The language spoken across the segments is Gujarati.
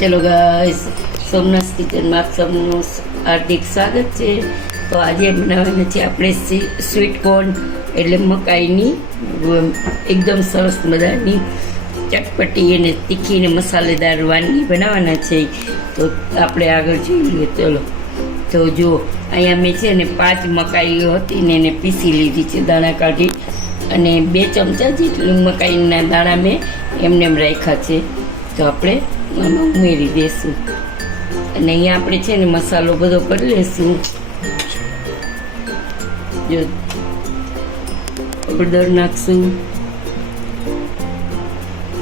ચલો ગાઈસ, સોમનાથ કિચનમાં આપ સૌનું હાર્દિક સ્વાગત છે. તો આજે બનાવવાના છે આપણે સ્વીટ કોર્ન, એટલે મકાઈની એકદમ સરસ મજાની ચટપટી અને તીખી ને મસાલેદાર વાનગી બનાવવાના છે. તો આપણે આગળ જોઈએ. ચલો તો જુઓ, અહીંયા મેં છે ને 5 મકાઈઓ હતી ને એને પીસી લીધી છે, દાણા કાઢી, અને 2 ચમચા જેટલું મકાઈના દાણા મેં એમને એમ રાખ્યા છે. તો આપણે આમાં ઉમેરી દઈશું, અને અહીંયા આપણે છે ને મસાલો બધો કરી લઈશું. જો હળદર નાખશું,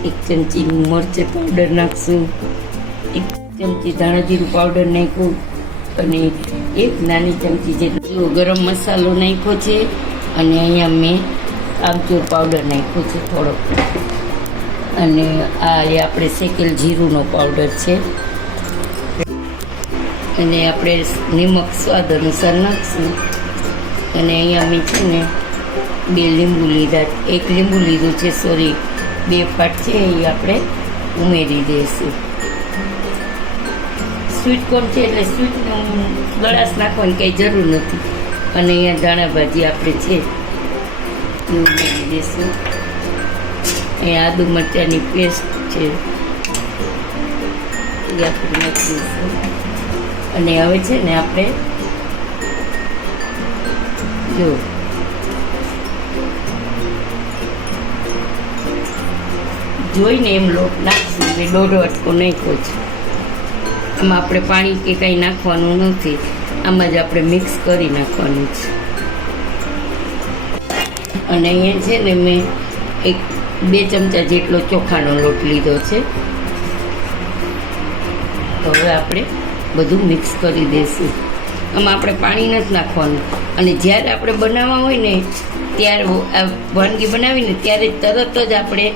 1 ચમચી મરચાં પાવડર નાખશું, 1 ચમચી ધાણા જીરું પાવડર નાખ્યું, અને 1 નાની ચમચી જેટલો ગરમ મસાલો નાખ્યો છે, અને અહીંયા મેં આમચૂર પાવડર નાખ્યો છે થોડો, અને આ એ આપણે શેકેલ જીરુંનો પાવડર છે, અને આપણે નિમક સ્વાદ અનુસાર નાખશું. અને અહીંયા મેં છે ને 2 લીંબુ લીધા, 1 લીંબુ લીધું છે, 2 ફાટ છે એ આપણે ઉમેરી દઈશું. સ્વીટ કોર્ન છે એટલે સ્વીટનું ગળાશ નાખવાની કંઈ જરૂર નથી. અને અહીંયા ધાણા ભાજી આપણે છે એ ઉમેરી દઈશું. અહીંયા આદુ મરચાંની પેસ્ટ છે એ આપણે નાખી દઈશું. અને હવે છે ને આપણે જો જોઈને એમ લોટ નાખશું, એટલે 1.5 વાટકો નાખ્યો છે. આમાં આપણે પાણી કે કંઈ નાખવાનું નથી, આમાં જ આપણે મિક્સ કરી નાખવાનું છે. અને અહીંયા છે ને મેં 2 ચમચા જેટલો ચોખાનો લોટ લીધો છે. તો હવે આપણે બધું મિક્સ કરી દઈશું. આમાં આપણે પાણી નથી નાખવાનું, અને જ્યારે આપણે બનાવવા હોય ને ત્યારે આ વાનગી બનાવીને ત્યારે તરત જ આપણે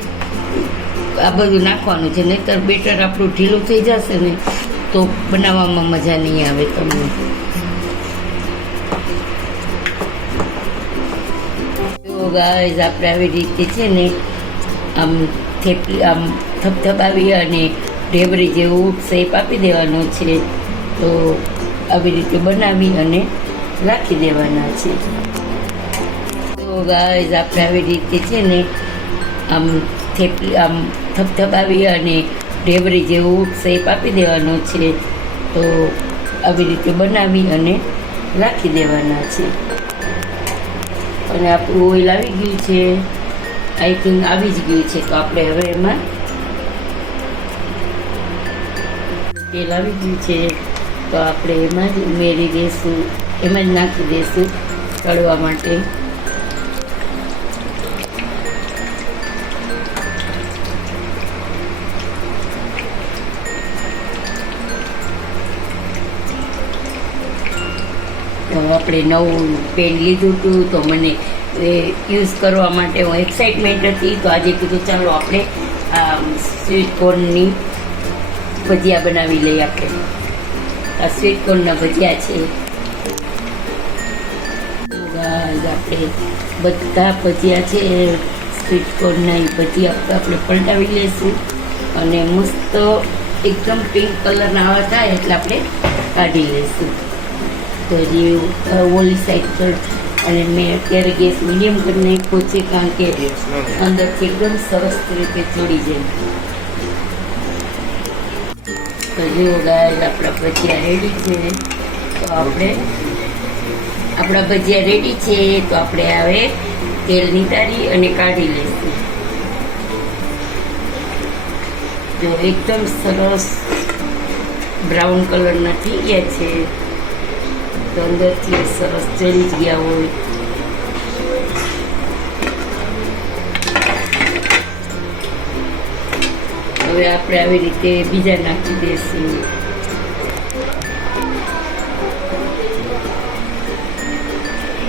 આ બધું નાખવાનું છે, નહીંતર બેટર આપણું ઢીલું થઈ જશે ને તો બનાવવામાં મજા નહીં આવે તમને. તો ગાઈસ, આપણે આવી રીતે છે ને આમ થપથપાવી અને ઢેબરી જેવું શેપ આપી દેવાનો છે. તો આવી રીતે બનાવી અને રાખી દેવાના છે. તો ગાઈસ, આપણે આવી રીતે છે ને આમ થપથપાવી અને ઢેબરી જેવું શેપ આપી દેવાનો છે. તો આવી રીતે બનાવી અને રાખી દેવાના છે. અને આપણું ઓઇલ આવી ગયું છે, આઈ થિંક આવી જ ગયું છે. તો આપણે હવે એમાં તેલ આવી ગયું છે, તો આપણે એમાં જ ઉમેરી દઈશું, એમાં જ નાખી દઈશું તળવા માટે. તો આપણે નવું પેન લીધું હતું, તો મને યુઝ કરવા માટે હું એક્સાઇટમેન્ટ હતી. તો આજે કીધું ચાલો આપણે સ્વીટ કોર્નની ભજીયા બનાવી લઈએ. આપણે આ સ્વીટ કોર્નના ભજીયા છે. આપણે બધા ભજીયા છે સ્વીટ કોર્નના, એ ભજીયા આપણે પલટાવી લઈશું, અને મસ્ત એકદમ પિંક કલરના આવા થાય એટલે આપણે કાઢી લઈશું. તો જે ઓલી સાઈડ પર, અને મેં અત્યારે ગેસ મીડિયમ કરી નાખ્યો છે, કારણ કે અંદરથી એકદમ સરસ રીતે ચડી જાય. તો જેવો ગાય આપણા ભજીયા રેડી છે. તો આપણા ભજીયા રેડી છે. તો આપણે હવે તેલ નીતારી અને કાઢી લઈશું. જો એકદમ સરસ બ્રાઉન કલરના થઈ ગયા છે, તો અંદરથી સરસ ચડી જ ગયા હોય. હવે આપણે આવી રીતે બીજા નાખી દઈશું.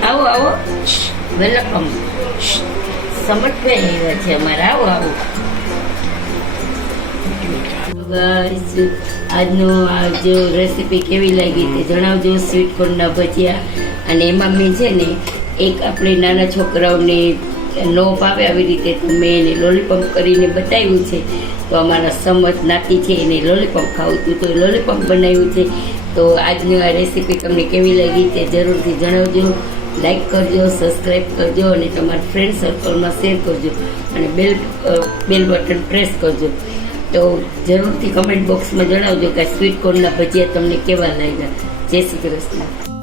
આવો આવો, વેલકમ. સમજભાઈ આવ્યા છે અમારા, આવો આવો. આજનો આ જો રેસીપી કેવી લાગી તે જણાવજો. સ્વીટ કોર્નના ભજીયા, અને એમાં મેં છે ને એક આપણે નાના છોકરાઓને ન ભાવે આવી રીતે તો મેં એને લોલીપોપ કરીને બતાવ્યું છે. તો અમારા સમજ નાતી છે એને લોલીપોપ ખાવું હતું તો લોલીપોપ બનાવ્યું છે. તો આજની આ રેસીપી તમને કેવી લાગી તે જરૂરથી જણાવજો. લાઈક કરજો, સબસ્ક્રાઈબ કરજો અને તમારા ફ્રેન્ડ સર્કલમાં શેર કરજો અને બેલ બટન પ્રેસ કરજો. તો જરૂરથી કમેન્ટ બોક્સમાં જણાવજો કે સ્વીટ કોર્નના ભજીયા તમને કેવા લાગ્યા. જય શ્રી કૃષ્ણ.